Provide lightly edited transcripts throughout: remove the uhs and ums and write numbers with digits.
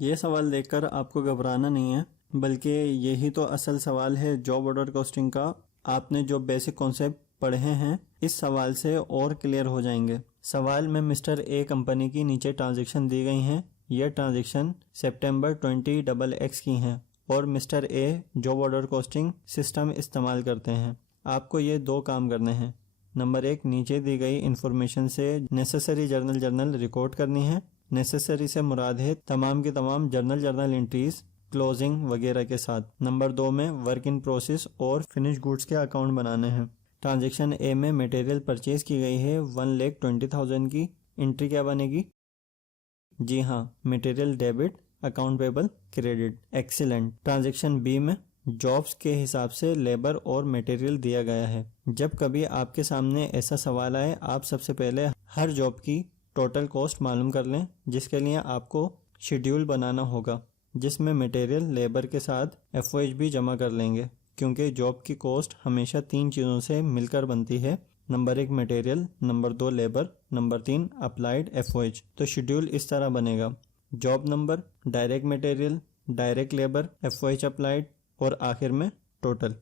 ये सवाल देखकर आपको घबराना नहीं है, बल्कि यही तो असल सवाल है जॉब ऑर्डर कॉस्टिंग का। आपने जो बेसिक कॉन्सेप्ट पढ़े हैं इस सवाल से और क्लियर हो जाएंगे। सवाल में मिस्टर ए कंपनी की नीचे ट्रांजैक्शन दी गई हैं। यह ट्रांजैक्शन सितंबर 20XX की हैं और mister A job order costing system इस्तेमाल करते हैं। आपको ये दो काम करने हैं। नंबर 1, नीचे दी गई इन्फॉर्मेशन से नेसेसरी जर्नल रिकॉर्ड करनी है। नेसेसरी से मुराद है तमाम की तमाम जर्नल एंट्रीज क्लोजिंग वगैरह के साथ। नंबर 2 में वर्क इन प्रोसेस और फिनिश गुड्स के अकाउंट बनाने हैं। ट्रांजैक्शन ए में मटेरियल परचेज की गई है 1,20,000 की। एंट्री क्या बनेगी? जी हाँ, material debit, account payable credit. Excellent. Transaction B में जॉब्स के हिसाब से लेबर और मटेरियल दिया गया है। जब कभी आपके सामने ऐसा सवाल आए, आप सबसे पहले हर जॉब की टोटल कॉस्ट मालूम कर लें, जिसके लिए आपको शेड्यूल बनाना होगा जिसमें मटेरियल लेबर के साथ FOH भी जमा कर लेंगे, क्योंकि जॉब की कॉस्ट हमेशा 3 चीज़ों से मिलकर बनती है। Number 1 material, number 2 labour, number 3 applied FOH। तो शेड्यूल इस तरह बनेगा: job number, direct material, direct labour, FOH applied और आखिर में टोटल।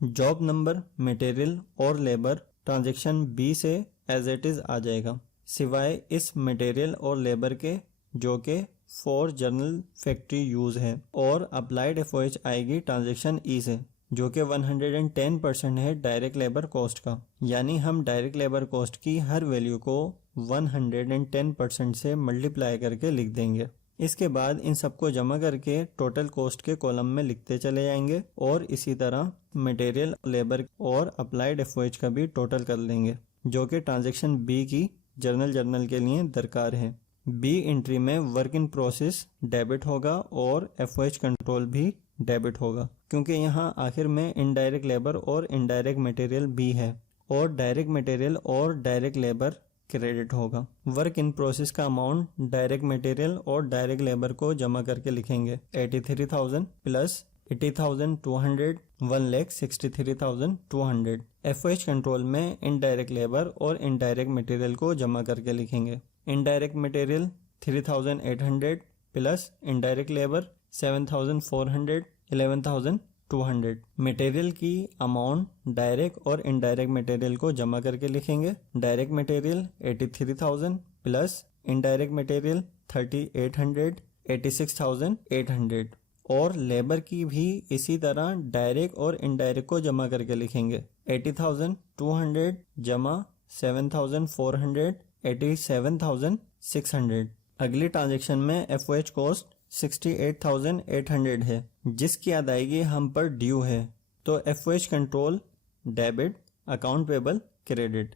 जॉब नंबर, मटेरियल और लेबर ट्रांजैक्शन बी से एज इट इज आ जाएगा, सिवाय इस मटेरियल और लेबर के जो के फॉर जनरल फैक्ट्री यूज है। और अप्लाइड FOH आएगी ट्रांजैक्शन ई से, जो कि 110% है डायरेक्ट लेबर कॉस्ट का। यानी हम डायरेक्ट लेबर कॉस्ट की हर वैल्यू को 110% से मल्टीप्लाई करके लिख देंगे। इसके बाद इन सबको जमा करके टोटल कॉस्ट के कॉलम में लिखते चले जाएंगे और इसी तरह मटेरियल, लेबर और अप्लाइड FOH का भी टोटल कर लेंगे, जो कि ट्रांजैक्शन बी की जर्नल के लिए दरकार है। बी एंट्री में वर्क इन प्रोसेस डेबिट होगा और FOH कंट्रोल भी डेबिट होगा, क्योंकि यहाँ आखिर में इनडायरेक्ट लेबर और इनडायरेक्ट मटेरियल भी है और डायरेक्ट मटेरियल और डायरेक्ट लेबर क्रेडिट होगा। वर्क इन प्रोसेस का अमाउंट डायरेक्ट मटेरियल और डायरेक्ट लेबर को जमा करके लिखेंगे 83,000 प्लस 80,200 1,63,200। FOH कंट्रोल में इनडायरेक्ट लेबर और इनडायरेक्ट मटेरियल को जमा करके लिखेंगे। Indirect material 3,800 plus indirect labour 7,400 11,200। Material की अमाउंट डायरेक्ट और इनडायरेक्ट मटेरियल को जमा करके लिखेंगे। Direct material 83,000 plus indirect material 3,800 86,800। और लेबर की भी इसी तरह डायरेक्ट और इनडायरेक्ट को जमा करके लिखेंगे 80,200 जमा 7,400 87,600। अगली ट्रांजैक्शन में FOH कॉस्ट 68,800 है, जिसकी अदायगी हम पर ड्यू है। तो FOH control debit, account payable credit.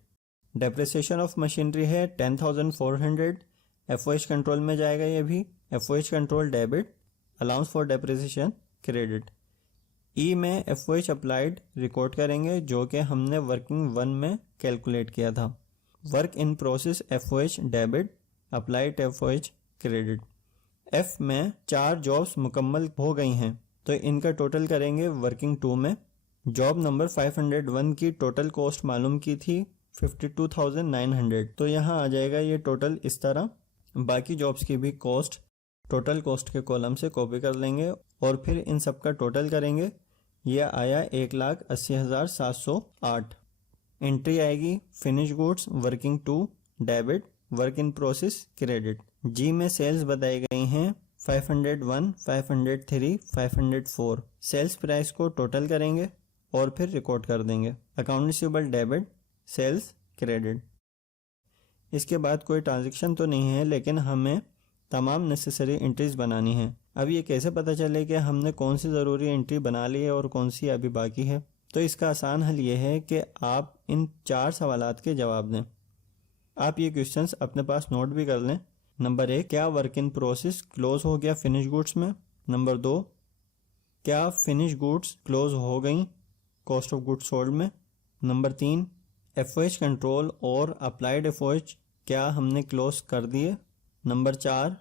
Depreciation of machinery है 10,400, FOH कंट्रोल में जाएगा ये भी। FOH control debit, allowance for depreciation credit. E में FOH अप्लाइड रिकॉर्ड करेंगे, जो कि हमने वर्किंग 1 में कैलकुलेट किया था। Work in process FOH debit, applied FOH credit. F में 4 जॉब्स मुकम्मल हो गई हैं, तो इनका टोटल करेंगे वर्किंग 2 में। जॉब नंबर 501 की टोटल कॉस्ट मालूम की थी 52,900, तो यहाँ आ जाएगा ये टोटल इस तरह। बाकी जॉब्स की भी कॉस्ट टोटल कॉस्ट के कॉलम से कॉपी कर लेंगे और फिर इन सब का टोटल करेंगे। यह आया 1,80,708। एंट्री आएगी finish goods working 2 debit, work in process credit. G में सेल्स बताई गई हैं 501, 503, 504। सेल्स प्राइस को टोटल करेंगे और फिर रिकॉर्ड कर देंगे। Account receivable debit, sales credit. इसके बाद कोई ट्रांजैक्शन तो नहीं है, लेकिन हमें तमाम नेसेसरी एंट्रीज बनानी है। अब ये कैसे पता चले कि हमने कौन सी ज़रूरी एंट्री बना ली है और कौन सी अभी बाकी है? तो इसका आसान हल ये है कि आप इन 4 सवालात के जवाब दें। आप ये क्वेश्चंस अपने पास नोट भी कर लें। नंबर 1, क्या वर्क इन प्रोसेस क्लोज हो गया फिनिश गुड्स में? नंबर 2, क्या फिनिश गुड्स क्लोज हो गई कॉस्ट ऑफ गुड्स सोल्ड में? नंबर 3, FOH कंट्रोल और अप्लाइड FOH क्या हमने क्लोज कर दिए? नंबर 4,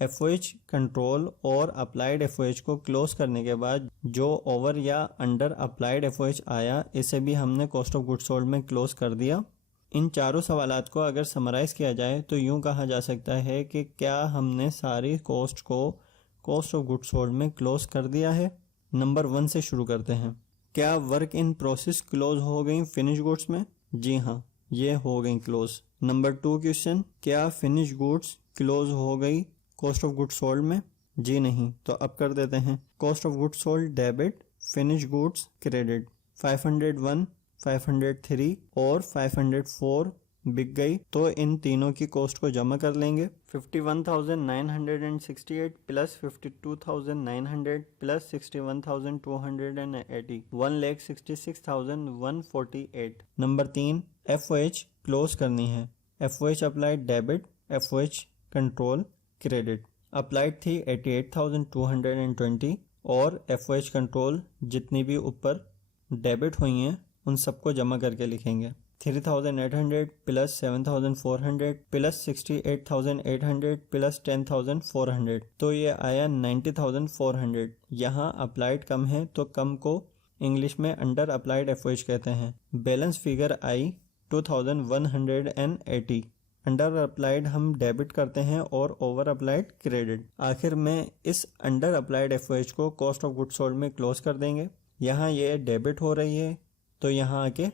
FOH कंट्रोल और अप्लाइड FOH को क्लोज करने के बाद जो ओवर या अंडर अप्लाइड FOH आया, इसे भी हमने कॉस्ट ऑफ गुड्स सोल्ड में क्लोज कर दिया। इन चारों सवालात को अगर समराइज़ किया जाए तो यूँ कहा जा सकता है कि क्या हमने सारी कॉस्ट को कॉस्ट ऑफ गुड्स सोल्ड में क्लोज कर दिया है। नंबर 1 से शुरू करते हैं। क्या वर्क इन प्रोसेस क्लोज हो गई फिनिश गुड्स में? जी हाँ, ये हो गई क्लोज। नंबर 2 क्वेश्चन, क्या फिनिश गुड्स क्लोज हो गई कॉस्ट ऑफ गुड्स सोल्ड में? जी नहीं। तो अब कर देते हैं। Cost of goods sold debit, finish goods credit. 501, 503 और 504 बिक गई, तो इन तीनों की कॉस्ट को जमा कर लेंगे। 51,968 plus 52,900 plus 61,280, 1,66,148। Number 3, FOH close करनी है। FOH applied debit, FOH control credit. Applied थी 88,220 और FOH कंट्रोल जितनी भी ऊपर डेबिट हुई हैं उन सबको जमा करके लिखेंगे। 3,800 प्लस 7,400 प्लस 68,800 प्लस 10,400, तो ये आया 90,400। यहाँ अप्लाइड कम है तो कम को इंग्लिश में अंडर अप्लाइड FOH कहते हैं। बैलेंस फिगर आई 2,180। अंडर अप्लाइड हम डेबिट करते हैं और ओवर अप्लाइड क्रेडिट। आखिर में इस अंडर अप्लाइड FOH को कॉस्ट ऑफ गुड्स सोल्ड में क्लोज कर देंगे। यहाँ ये डेबिट हो रही है तो यहाँ आके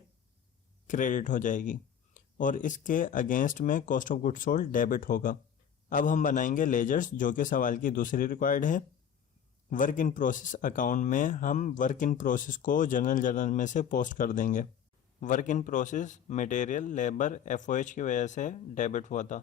क्रेडिट हो जाएगी और इसके अगेंस्ट में cost of goods sold debit होगा। अब हम बनाएंगे लेजर्स, जो कि सवाल की दूसरी रिक्वायर्ड है। वर्क इन प्रोसेस अकाउंट में हम वर्क इन प्रोसेस को जर्नल में से पोस्ट कर देंगे। Work in process material labour FOH की वजह से डेबिट हुआ था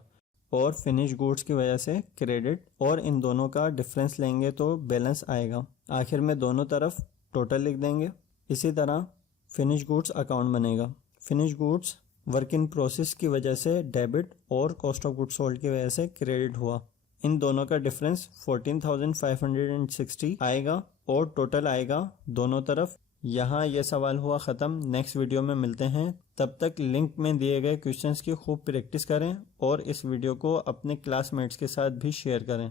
और फिनिश गुड्स की वजह से क्रेडिट, और इन दोनों का डिफरेंस लेंगे तो बैलेंस आएगा। आखिर में दोनों तरफ टोटल लिख देंगे। इसी तरह फिनिश गुड्स अकाउंट बनेगा। Finish goods work in process की वजह से डेबिट और कॉस्ट ऑफ गुड्स सोल्ड की वजह से क्रेडिट हुआ। इन दोनों का डिफरेंस 14,560 आएगा और टोटल आएगा दोनों तरफ। यहाँ ये सवाल हुआ ख़त्म। नेक्स्ट वीडियो में मिलते हैं। तब तक लिंक में दिए गए क्वेश्चंस की खूब प्रैक्टिस करें और इस वीडियो को अपने क्लासमेट्स के साथ भी शेयर करें।